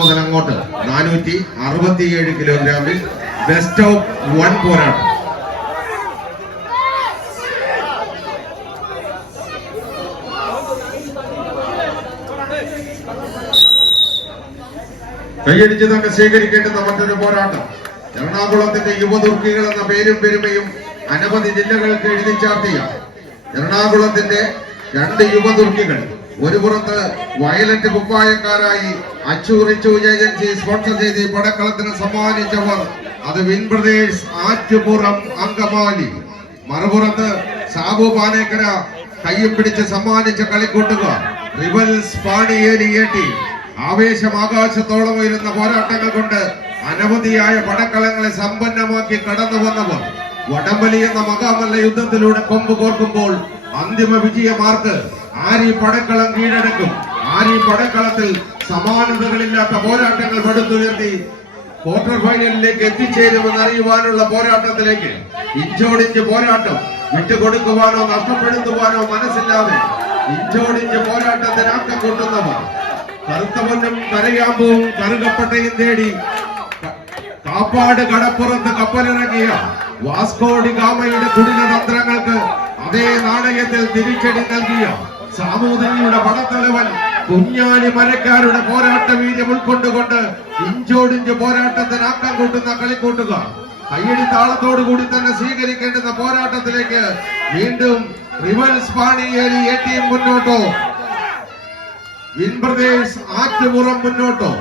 മുതൽ അങ്ങോട്ട് 467 കിലോഗ്രാമിൽ best of 1 പോരാട്ടം. കൈയടിച്ച് തന്നെ സ്വീകരിക്കേണ്ടുന്ന മറ്റൊരു പോരാട്ടം. എറണാകുളത്തിന്റെ യുവതുർക്കികൾ എന്ന പേരും പെരുമയും അനവധി ജില്ലകൾക്ക് എഴുതി ചാർത്തിയ എറണാകുളത്തിന്റെ 2 യുവതുർക്കികൾ. ഒരു പുറത്ത് വയലറ്റ് കുപ്പായക്കാരായി അച്ചൂറിച്ചു ഏജൻസി സ്പോൺസർ ചെയ്ത് പടക്കളത്തിന് സമ്മാനിച്ചവർ അത് വിൻ ബ്രദേഴ്സ് ആറ്റുപുറം അങ്കമാലി. മറുപുറത്ത് സാബു പാനേക്കര കയ്യും പിടിച്ച് സമ്മാനിച്ച കളിക്കൂട്ടുകാർ റിവൽസ് പാണിയേരി ഏട്ടി. ആവേശം ആകാശത്തോളം ഉയരുന്ന പോരാട്ടങ്ങൾ കൊണ്ട് അനവധിയായ പടക്കളങ്ങളെ സമ്പന്നമാക്കി കടന്നു വന്നവർ വടംവലി എന്ന മഹാമല്ല യുദ്ധത്തിലൂടെ കൊമ്പ് കോർക്കുമ്പോൾ അന്തിമ വിജയമാർക്ക് ആര് ഈ പടക്കളം കീഴടക്കും, ആര് ഈ പടക്കളത്തിൽ സമാനതകളില്ലാത്ത പോരാട്ടങ്ങൾ പടുത്തുയർത്തി ക്വാർട്ടർ ഫൈനലിലേക്ക് എത്തിച്ചേരുമെന്ന് അറിയുവാനുള്ള പോരാട്ടത്തിലേക്ക് ഇഞ്ചോടിഞ്ച് പോരാട്ടം. വിട്ടുകൊടുക്കുവാനോ നഷ്ടപ്പെടുത്തുവാനോ മനസ്സില്ലാതെ ഇഞ്ചോടിഞ്ച് പോരാട്ടത്തിന് ആക്കം കൂട്ടുന്നവർ കറുത്തവനും കരയാമ്പും കറുകപ്പട്ടയും തേടി കാപ്പാട് കടപ്പുറത്ത് കപ്പലിറങ്ങിയ വാസ്കോഡി ഗാമയുടെ കുടില തന്ത്രങ്ങൾക്ക് അതേ നാണയത്തിൽ തിരിച്ചടി നൽകിയ സാമൂതിരിയുടെ പടത്തലവൻ കുഞ്ഞാലി മരക്കാരുടെ പോരാട്ട വീര്യം ഉൾക്കൊണ്ടുകൊണ്ട് ഇഞ്ചോടിഞ്ച് പോരാട്ടത്തിന് ആക്കം കൂട്ടുന്ന കളിക്കൂട്ടുകാർ കയ്യടി താളത്തോടുകൂടി തന്നെ സ്വീകരിക്കേണ്ടുന്ന പോരാട്ടത്തിലേക്ക് വീണ്ടും റിവൽസ് പാണിയേരി ഏറ്റിയും മുന്നോട്ടോ വിൻ ബ്രദേഴ്സ് ആറ്റുപുറം മുന്നോട്ടോ.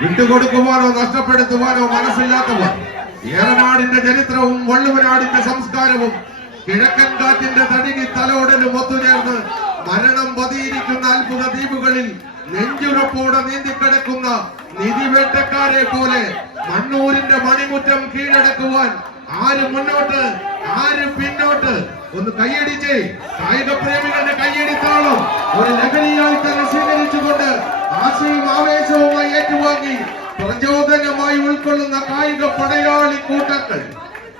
വിട്ടുകൊടുക്കുവാനോ നഷ്ടപ്പെടുത്തുവാനോ മനസ്സില്ലാത്തവർ ഏറനാടിന്റെ ചരിത്രവും വള്ളുവനാടിന്റെ സംസ്കാരവും കിഴക്കൻ കാറ്റിന്റെ തടികി തലോടലും ഒത്തുചേർന്ന് മരണം പതിയിരിക്കുന്ന അത്ഭുത ദ്വീപുകളിൽ നെഞ്ചുറപ്പോടെ നീന്തിക്കിടക്കുന്ന നിധിവേട്ടക്കാരെ പോലെ മണ്ണൂരിന്റെ മണിമുറ്റം കീഴടക്കുവാൻ ആര് മുന്നോട്ട് ആര് പിന്നോട്ട്. ഒന്ന് കൈയടിച്ച് കായിക പ്രേമികളുടെ കൈയടിത്താളും ഒരു ലഹരിയായി തന്നെ സ്വീകരിച്ചുകൊണ്ട് ആശയും ആവേശവുമായി ഏറ്റുവാങ്ങി പ്രചോദനമായി ഉൾക്കൊള്ളുന്ന കായിക പടയാളി കൂട്ടങ്ങൾ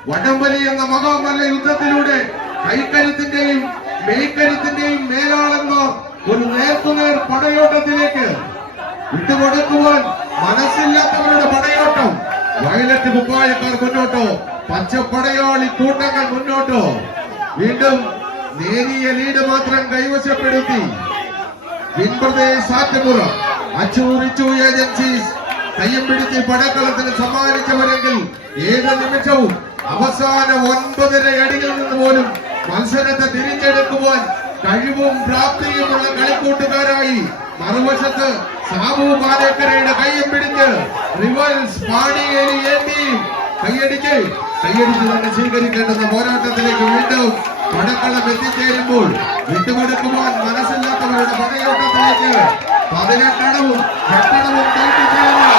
വടംവലി എന്ന മഹാമല്ല യുദ്ധത്തിലൂടെ കൈക്കരുത്തിന്റെയും മെയ്ക്കരുത്തിന്റെയും മേലാളന്മാർ ഒരു നേർക്കുനേർ പടയോട്ടത്തിലേക്ക് വിട്ടുകൊടുക്കുവാൻ മനസ്സില്ലാത്തവരുടെ പടയോട്ടം. വയലറ്റ് കുപ്പായക്കാർ മുന്നോട്ടോ, പച്ചപ്പടയാളി കൂട്ടങ്ങൾ മുന്നോട്ടോ. വീണ്ടും നേരിയ ലീഡ് മാത്രം കൈവശപ്പെടുത്തി വിൻ ബ്രദേഴ്സ് ആറ്റുപുറം അച്ചൂറിച്ചു ഏജൻസീസ് കയ്യും പിടിച്ച് പടക്കളത്തിന് സമ്മാനിച്ചവരെങ്കിൽ ഏത് നിമിഷവും അവസാന 9.5 അടിയിൽ നിന്ന് പോലും മത്സരത്തെ തിരിച്ചെടുക്കുവാൻ കഴിവും പ്രാപ്തിയുമുള്ള കളിക്കൂട്ടുകാരായി മറുവശത്ത് സാബു പാലേക്കരയുടെ കയ്യും പിടിച്ച് റിവൽസ് പാണിയേരി ഏറ്റിയും കൈയടിച്ച് തന്നെ സ്വീകരിക്കേണ്ടുന്ന പോരാട്ടത്തിലേക്ക് വീണ്ടും പടക്കളം എത്തിച്ചേരുമ്പോൾ വിട്ടുകൊടുക്കുവാൻ മനസ്സില്ലാത്തവരുടെ പടയോട്ടത്തിലേക്ക് 18 8 തേട്ടിച്ചേർന്ന്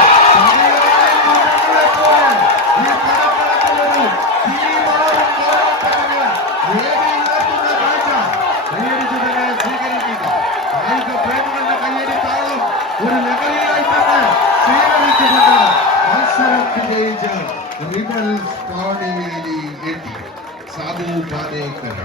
ഒരു ലഹരിയായി തന്നെ സ്വീകരിച്ചുകൊണ്ട് മത്സരം വിജയിച്ച റിവൽസ് പാണിയേരി ഏറ്റി സാബു പാലേക്കര.